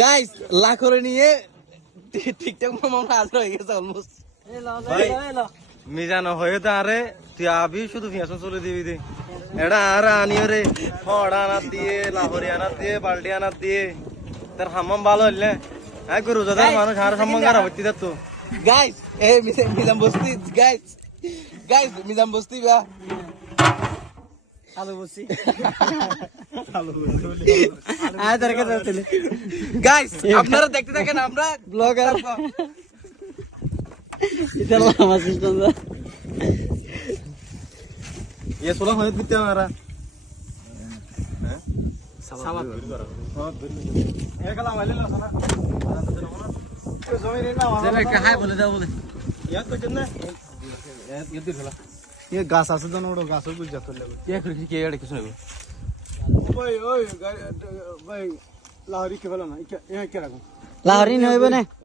guys লাখরে নিয়ে TikTok মামা আজ হয়ে গেছে অলমোস্ট মিজানো হয়ে তো আরে তুই আবি শুধু ফিয়াসন চলে দিবি দে এটা আর আনিও রে ফড়া আনার দিয়ে লাহোরি আনার দিয়ে বাল্টি আনার দিয়ে তার হাম্মাম ভালো হইলে হ্যাঁ গরু যাদের মানুষ আর সম্মান খারাপ হচ্ছে তো গাইস এ মিজাম বস্তি গাইস মিজাম বস্তি বা আলো বসি গাইস আপনারা দেখতে থাকেন আমরা ব্লগার ये 16 होने कितने हमारा हैं सावा ये कला वाले लो साला तो जमीन ना चले कहां बोले जाओ बोले यार तो कितना ये देख ला ये घास आसे दोनों उड़ो घास कुछ जातो ले ये खिड़की के यार किसने ओए ओए भाई लाहौरी के बोला ना ये क्या रखूं लाहौरी नहीं होइबो ने